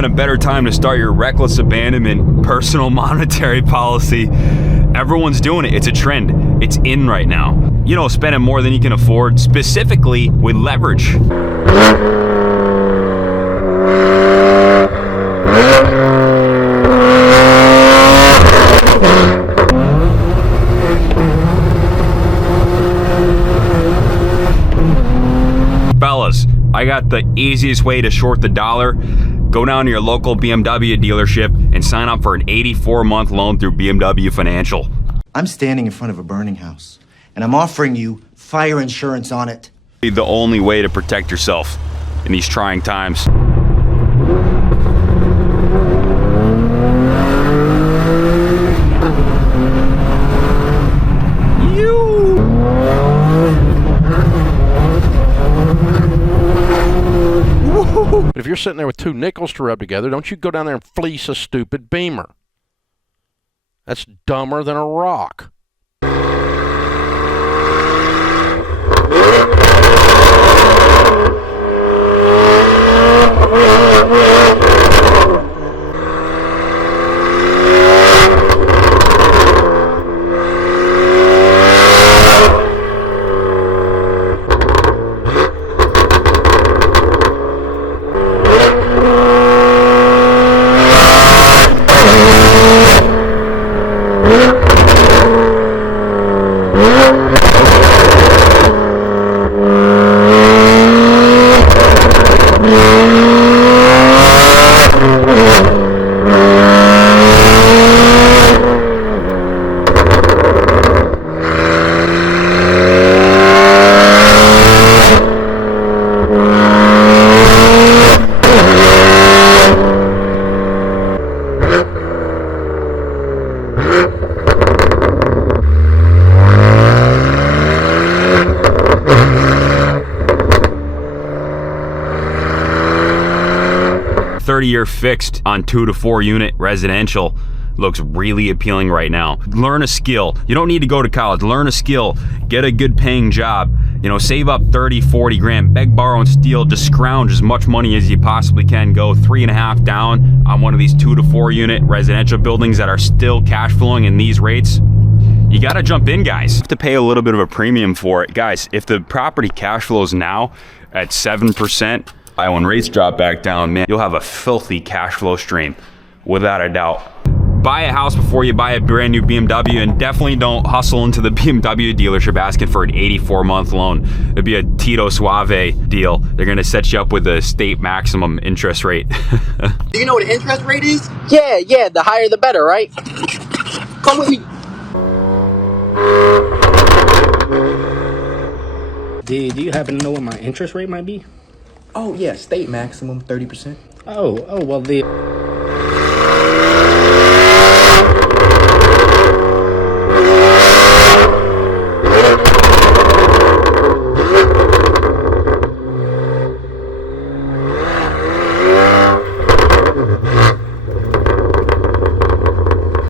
been a better time to start your reckless abandonment personal monetary policy. Everyone's doing it. It's a trend. It's in right now. You know, spending more than you can afford, specifically with leverage. Fellas, I got the easiest way to short the dollar. Go down to your local BMW dealership and sign up for an 84-month loan through BMW Financial. I'm standing in front of a burning house, and I'm offering you fire insurance on it. The only way to protect yourself in these trying times. But if you're sitting there with two nickels to rub together, don't you go down there and fleece a stupid Beamer. That's dumber than a rock. 30-year fixed on 2 to 4 unit residential looks really appealing right now. Learn a skill. You don't need to go to college. Learn a skill. Get a good paying job. You know, save up 30, 40 grand. Beg, borrow, and steal. Just scrounge as much money as you possibly can. Go 3.5 down on one of these 2 to 4 unit residential buildings that are still cash flowing in these rates. You gotta jump in, guys. You have to pay a little bit of a premium for it. Guys, if the property cash flows now at 7%, when rates drop back down, man, you'll have a filthy cash flow stream, without a doubt. Buy a house before you buy a brand new BMW, and definitely don't hustle into the BMW dealership asking for an 84-month loan. It'd be a Tito Suave deal. They're gonna set you up with a state maximum interest rate. Do you know what an interest rate is? Yeah, the higher the better, right? Come with me. Do you happen to know what my interest rate might be? Oh, yeah, state maximum, 30%. Oh, well,